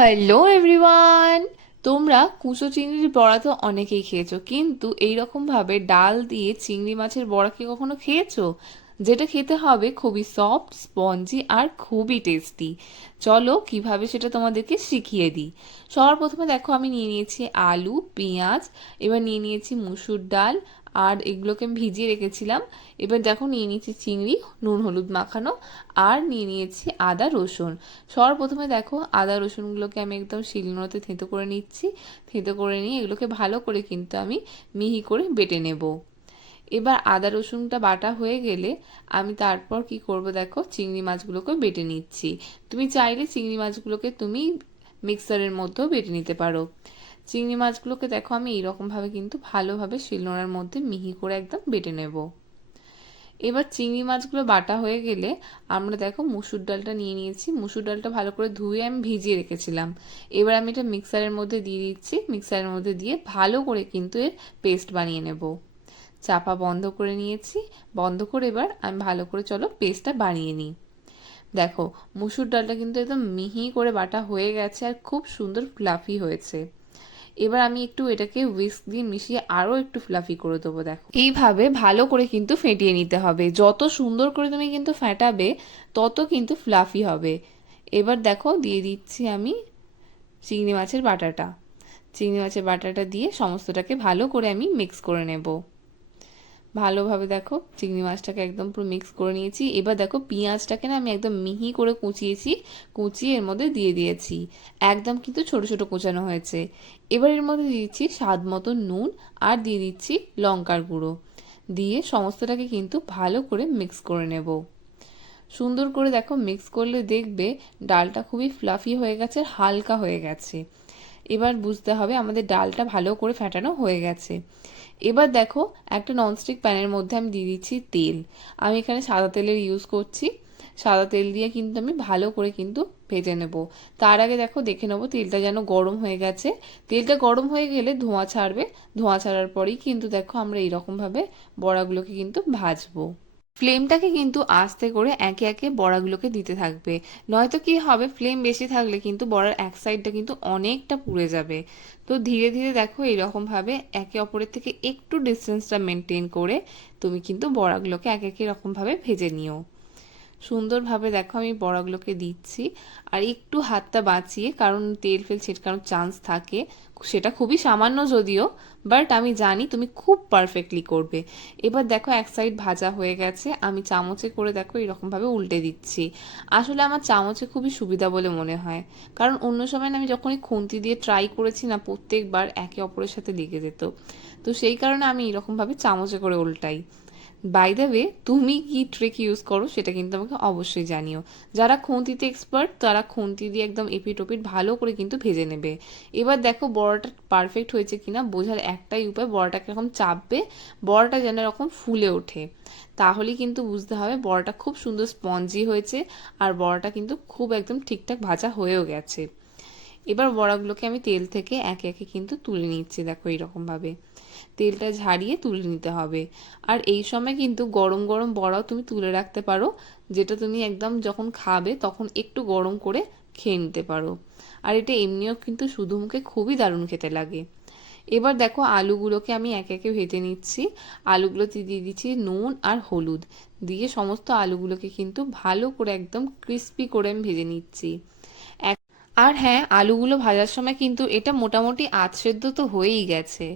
Hello everyone তোমরা কুচো চিংড়ির বড়া তো অনেকেই খেয়েছো, কিন্তু এই রকম ভাবে ডাল দিয়ে চিংড়ি মাছের বড়া কি কখনো খেয়েছো? যেটা খেতে হবে খুবই সফট স্পঞ্জি আর খুবই টেস্টি চলো কীভাবে সেটা তোমাদেরকে শিখিয়ে দিই। সবার প্রথমে দেখো, আমি নিয়ে নিয়েছি আলু, পেঁয়াজ, এবার নিয়ে নিয়েছি মুসুর ডাল আর এগুলোকে আমি ভিজিয়ে রেখেছিলাম। এবার দেখো নিয়ে নিয়েছি চিংড়ি, নুন, হলুদ মাখানো, আর নিয়ে নিয়েছি আদা, রসুন। সবার প্রথমে দেখো আদা, রসুনগুলোকে আমি একদম শিলনোড়াতে থেঁতো করে নিচ্ছি। থেঁতো করে নিয়ে এগুলোকে ভালো করে কিন্তু আমি মিহি করে বেটে নেব। এবার আদা, রসুনটা বাটা হয়ে গেলে আমি তারপর কি করব দেখো? চিংড়ি মাছগুলোকে বেটে নিচ্ছি। তুমি চাইলে চিংড়ি মাছগুলোকে তুমি মিক্সারের মধ্যেও বেটে নিতে পারো। চিংড়ি মাছগুলোকে দেখো আমি এইরকমভাবে কিন্তু ভালোভাবে শিলনোড়ার মধ্যে মিহি করে একদম বেটে নেব। এবার চিংড়ি মাছগুলো বাটা হয়ে গেলে আমরা দেখো মুসুর ডালটা নিয়ে নিয়েছি। মুসুর ডালটা ভালো করে ধুয়ে আমি ভিজিয়ে রেখেছিলাম। এবার আমি এটা মিক্সারের মধ্যে দিয়ে দিচ্ছি। মিক্সারের মধ্যে দিয়ে ভালো করে কিন্তু এর পেস্ট বানিয়ে নেব। চাপা বন্ধ করে নিয়েছি। বন্ধ করে এবার আমি ভালো করে চলো পেস্টটা বানিয়ে নিই। দেখো মুসুর ডালটা কিন্তু একদম মিহি করে বাটা হয়ে গেছে আর খুব সুন্দর ফ্লাফি হয়েছে। এবার আমি একটু এটাকে উইস্ক দিয়ে মিশিয়ে আরও একটু ফ্লাফি করে দেবো, দেখো। এইভাবে ভালো করে কিন্তু ফেটিয়ে নিতে হবে। যত সুন্দর করে তুমি কিন্তু ফেটাবে, তত কিন্তু ফ্লাফি হবে। এবার দেখো, দিয়ে দিচ্ছি আমি চিংড়ি মাছের বাটাটা। চিংড়ি মাছের বাটাটা দিয়ে সমস্তটাকে ভালো করে আমি মিক্স করে নেব। ভালোভাবে দেখো চিংড়ি মাছটাকে একদম পুরো মিক্স করে নিয়েছি। এবার দেখো পেঁয়াজটাকে না আমি একদম মিহি করে কুচিয়েছি, কুচিয়ে এর মধ্যে দিয়ে দিয়েছি। একদম কিন্তু ছোট ছোট কোচানো হয়েছে। এবার এর মধ্যে দিয়ে দিচ্ছি স্বাদ মতো নুন আর দিয়ে দিচ্ছি লঙ্কার গুঁড়ো। দিয়ে সমস্তটাকে কিন্তু ভালো করে মিক্স করে নেব। সুন্দর করে দেখো মিক্স করলে দেখবে ডালটা খুবই ফ্লাফি হয়ে গেছে, হালকা হয়ে গেছে। এবার বুঝতে হবে আমাদের ডালটা ভালো করে ফেটানো হয়ে গেছে। এবার দেখো, একটা ননস্টিক প্যানের মধ্যে আমি দিয়ে দিচ্ছি তেল। আমি এখানে সাদা তেলের ইউজ করছি। সাদা তেল দিয়ে কিন্তু আমি ভালো করে কিন্তু ভেজে নেব। তার আগে দেখো, দেখে নেব তেলটা যেন গরম হয়ে গেছে। তেলটা গরম হয়ে গেলে ধোঁয়া ছাড়বে। ধোঁয়া ছাড়ার পরেই কিন্তু দেখো আমরা এইরকমভাবে বড়াগুলোকে কিন্তু ভাজবো। ফ্লেমটাকে কিন্তু আস্তে করে একে একে বড়াগুলোকে দিতে থাকবে। নয়তো কি হবে, ফ্লেম বেশি থাকলে কিন্তু বড়ার এক সাইডটা কিন্তু অনেকটা পুড়ে যাবে। তো ধীরে ধীরে দেখো এইরকমভাবে একে অপরের থেকে একটু ডিস্টেন্সটা মেনটেন করে তুমি কিন্তু বড়াগুলোকে এক এক রকমভাবে ভেজে নিও। সুন্দরভাবে দেখো আমি বড়াগুলোকে দিচ্ছি। আর একটু হাতটা বাঁচিয়ে, কারণ তেল ফেল ছিটকানোর চান্স থাকে সেটা খুবই সামান্য যদিও বাট আমি জানি তুমি খুব পারফেক্টলি করবে। এবার দেখো এক সাইড ভাজা হয়ে গেছে, আমি চামচে করে দেখো এরকমভাবে উল্টে দিচ্ছি। আসলে আমার চামচে খুবই সুবিধা বলে মনে হয়, কারণ অন্য সময় আমি যখনই খুন্তি দিয়ে ট্রাই করেছি না, প্রত্যেকবার একে অপরের সাথে লেগে যেত। তো সেই কারণে আমি এরকমভাবে চামচে করে উল্টাই। বাই দ্য ওয়ে তুমি কি ট্রিক ইউজ করো সেটা কিন্তু আমাকে অবশ্যই জানিও। যারা খুন্তিতে এক্সপার্ট তারা খুন্তি দিয়ে একদম এপিট ওপিট ভালো করে কিন্তু ভেজে নেবে। এবার দেখো বড়াটা পারফেক্ট হয়েছে কিনা, বোঝার একটাই উপায় বড়াটাকে এরকম চাপবে, বড়াটা যেন এরকম ফুলে ওঠে। তাহলেই কিন্তু বুঝতে হবে বড়াটা খুব সুন্দর স্পঞ্জি হয়েছে, আর বড়াটা কিন্তু খুব একদম ঠিকঠাক ভাজা হয়েও গেছে। এবার বড়াগুলোকে আমি তেল থেকে একে একে কিন্তু তুলে নিচ্ছি, দেখো এইরকমভাবে। তেলটা ঝাড়িয়ে তুলে নিতে হবে। আর এই সময় কিন্তু গরম গরম বড়াও তুমি তুলে রাখতে পারো, যেটা তুমি একদম যখন খাবে তখন একটু গরম করে খেয়ে নিতে পারো। আর এটা এমনিও কিন্তু শুধু মুখে খুবই দারুণ খেতে লাগে। এবার দেখো আলুগুলোকে আমি একে একে ভেজে নিচ্ছি। আলুগুলোতে দিয়ে দিচ্ছি নুন আর হলুদ। দিয়ে সমস্ত আলুগুলোকে কিন্তু ভালো করে একদম ক্রিস্পি করে আমি ভেজে নিচ্ছি। আর হ্যাঁ আলুগুলো ভাজার সময় কিন্তু এটা মোটামুটি আধ সেদ্ধ তো হয়েই গেছে।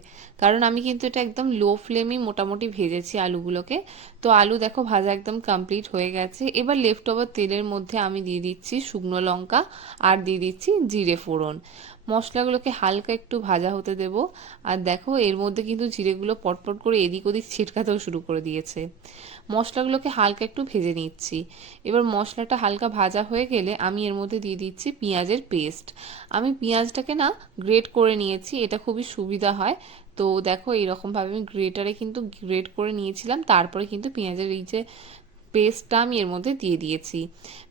কারণ আমি কিন্তু এটা একদম লো ফ্লেমে মোটামুটি ভেজেছি আলুগুলোকে। তো আলু দেখো ভাজা একদম কমপ্লিট হয়ে গেছে। এবার লেফট ওভার তেলের মধ্যে আমি দিয়ে দিচ্ছি শুকনো লঙ্কা আর দিয়ে দিচ্ছি জিরে ফোড়ন। মশলাগুলোকে হালকা একটু ভাজা হতে দেব। আর দেখো, এর মধ্যে কিন্তু জিরেগুলো পটপট করে এদিক ওদিক ছিটকাতেও শুরু করে দিয়েছে। মশলাগুলোকে হালকা একটু ভেজে নিচ্ছি। এবার মশলাটা হালকা ভাজা হয়ে গেলে আমি এর মধ্যে দিয়ে দিচ্ছি পেঁয়াজের পেস্ট। আমি পেঁয়াজটাকে না গ্রেট করে নিয়েছি, এটা খুবই সুবিধা হয়। তো দেখো, এইরকমভাবে আমি গ্রেটারে কিন্তু গ্রেট করে নিয়েছিলাম, তারপরে কিন্তু পেঁয়াজের এই যে পেস্টটা আমি এর মধ্যে দিয়ে দিয়েছি।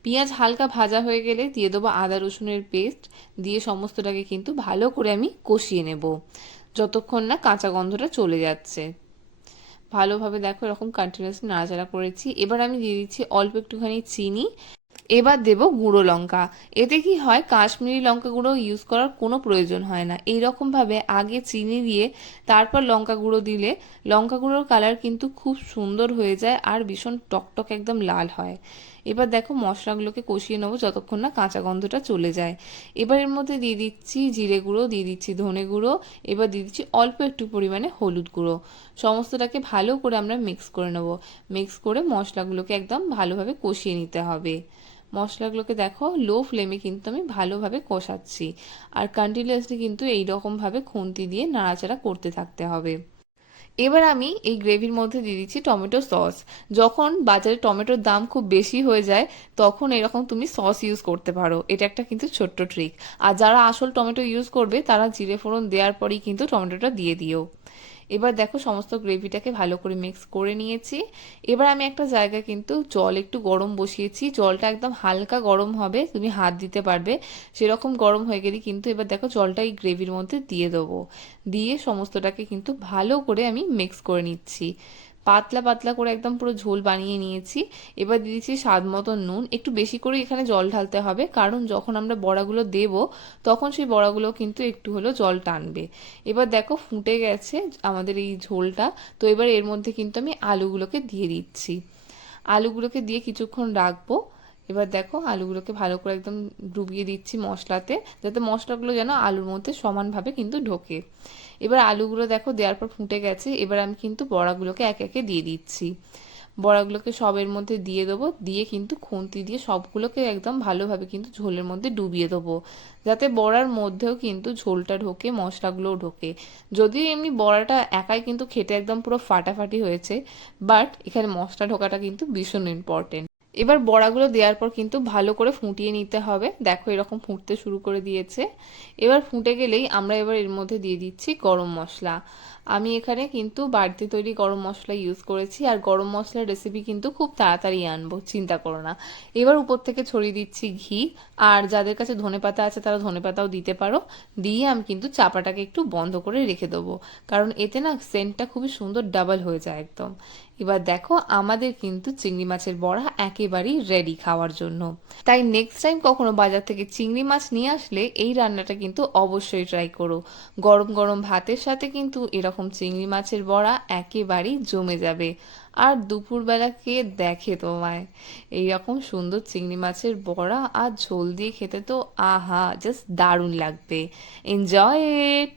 পেঁয়াজ হালকা ভাজা হয়ে গেলে দিয়ে দেবো আদা রসুনের পেস্ট দিয়ে সমস্তটাকে কিন্তু ভালো করে আমি কষিয়ে নেব। যতক্ষণ না কাঁচা গন্ধটা চলে যাচ্ছে। ভালোভাবে দেখো এরকম কন্টিনিউসলি নাড়াচাড়া করেছি। এবার আমি দিয়ে দিচ্ছি অল্প একটুখানি চিনি। এবার দেব গুঁড়ো লঙ্কা। এতে কি হয়, কাশ্মীরি লঙ্কা গুঁড়ো ইউজ করার কোনো প্রয়োজন হয় না। এই রকম ভাবে আগে চিনি দিয়ে তারপর লঙ্কা গুঁড়ো দিলে লঙ্কা গুঁড়োর কালার কিন্তু খুব সুন্দর হয়ে যায় আর ভীষণ টকটক একদম লাল হয়। এবার দেখো মশলাগুলোকে কষিয়ে নেব যতক্ষণ না কাঁচা গন্ধটা চলে যায়। এবার এর মধ্যে দিয়ে দিচ্ছি জিরে গুঁড়ো, দিয়ে দিচ্ছি ধনে গুঁড়ো, এবার দিয়ে দিচ্ছি অল্প একটু পরিমাণে হলুদ গুঁড়ো। সমস্তটাকে ভালো করে আমরা মিক্স করে নেব। মিক্স করে মশলাগুলোকে একদম ভালোভাবে কষিয়ে নিতে হবে। মশলাগুলোকে দেখো লো ফ্লেমে কিন্তু আমি ভালোভাবে কষাচ্ছি। আর কন্টিনিউয়াসলি কিন্তু এই রকমভাবে খুন্তি দিয়ে নাড়াচাড়া করতে থাকতে হবে। এবার আমি এই গ্রেভির মধ্যে দিয়ে দিচ্ছি টমেটো সস। যখন বাজারে টমেটোর দাম খুব বেশি হয়ে যায়, তখন এরকম তুমি সস ইউজ করতে পারো। এটা একটা কিন্তু ছোট্ট ট্রিক আর যারা আসল টমেটো ইউজ করবে, তারা জিরে ফোড়ন দেওয়ার পরেই কিন্তু টমেটোটা দিয়ে দিও। এবার দেখো সমস্ত গ্রেভিটাকে ভালো করে মিক্স করে নিয়েছি। এবার আমি একটা জায়গায় কিন্তু জল একটু গরম বসিয়েছি। জলটা একদম হালকা গরম হবে, তুমি হাত দিতে পারবে। সেরকম গরম হয়ে গেলে কিন্তু এবার দেখো জলটা এই গ্রেভির মধ্যে দিয়ে দেবো। দিয়ে সমস্তটাকে কিন্তু ভালো করে আমি মিক্স করে নিচ্ছি। পাতলা পাতলা করে একদম পুরো ঝোল বানিয়ে নিয়েছি। এবার দিয়ে দিচ্ছি স্বাদ মতো নুন। একটু বেশি করে এখানে জল ঢালতে হবে, কারণ যখন আমরা বড়াগুলো দেব, তখন সেই বড়াগুলো কিন্তু একটু হলো জল টানবে। এবার দেখো ফুটে গেছে আমাদের এই ঝোলটা। তো এবার এর মধ্যে কিন্তু আমি আলুগুলোকে দিয়ে দিচ্ছি। আলুগুলোকে দিয়ে কিছুক্ষণ রাখব। এবার দেখো আলুগুলোকে ভালো করে একদম ডুবিয়ে দিচ্ছি মশলাতে, যাতে মশলাগুলো যেন আলুর মধ্যে সমানভাবে কিন্তু ঢোকে। এবার আলুগুলো দেখো দেওয়ার পর ফুটে গেছে, এবার আমি কিন্তু বড়াগুলোকে একে একে দিয়ে দিচ্ছি। বড়াগুলোকে সবের মধ্যে দিয়ে দেবো, দিয়ে কিন্তু খুন্তি দিয়ে সবগুলোকে একদম ভালোভাবে কিন্তু ঝোলের মধ্যে ডুবিয়ে দেবো, যাতে বড়ার মধ্যেও কিন্তু ঝোলটা ঢোকে, মশলাগুলোও ঢোকে। যদিও এমনি বড়াটা একাই কিন্তু খেতে একদম পুরো ফাটাফাটি হয়েছে, বাট এখানে মশলা ঢোকাটা কিন্তু ভীষণ ইম্পর্টেন্ট এবার বড়াগুলো দেওয়ার পর কিন্তু ভালো করে ফুটিয়ে নিতে হবে। দেখো এরকম ফুটতে শুরু করে দিয়েছে। এবার ফুটে গেলেই আমরা এবার এর মধ্যে দিয়ে দিচ্ছি গরম মশলা। আমি এখানে কিন্তু বাড়িতে তৈরি গরম মশলা ইউজ করেছি আর গরম মশলার রেসিপি কিন্তু খুব তাড়াতাড়ি আনব, চিন্তা করো না। এবার উপর থেকে ছড়িয়ে দিচ্ছি ঘি আর যাদের কাছে ধনেপাতা আছে তারা ধনেপাতাও দিতে পারো। দিয়ে আমি কিন্তু চাপাটাকে একটু বন্ধ করে রেখে দেবো। কারণ এতে না সেন্টটা খুবই সুন্দর ডাবল হয়ে যায় একদম। এবার দেখো আমাদের কিন্তু চিংড়ি মাছের বড়া একেবারেই রেডি খাওয়ার জন্য। তাই নেক্সট টাইম কখনো বাজার থেকে চিংড়ি মাছ নিয়ে আসলে এই রান্নাটা কিন্তু অবশ্যই ট্রাই করো। গরম গরম ভাতের সাথে কিন্তু এরকম চিংড়ি মাছের বড়া একেবারেই জমে যাবে। আর দুপুরবেলা কে দেখে তোমায়। এইরকম সুন্দর চিংড়ি মাছের বড়া আর ঝোল দিয়ে খেতে তো আহা জাস্ট দারুণ লাগবে। Enjoy it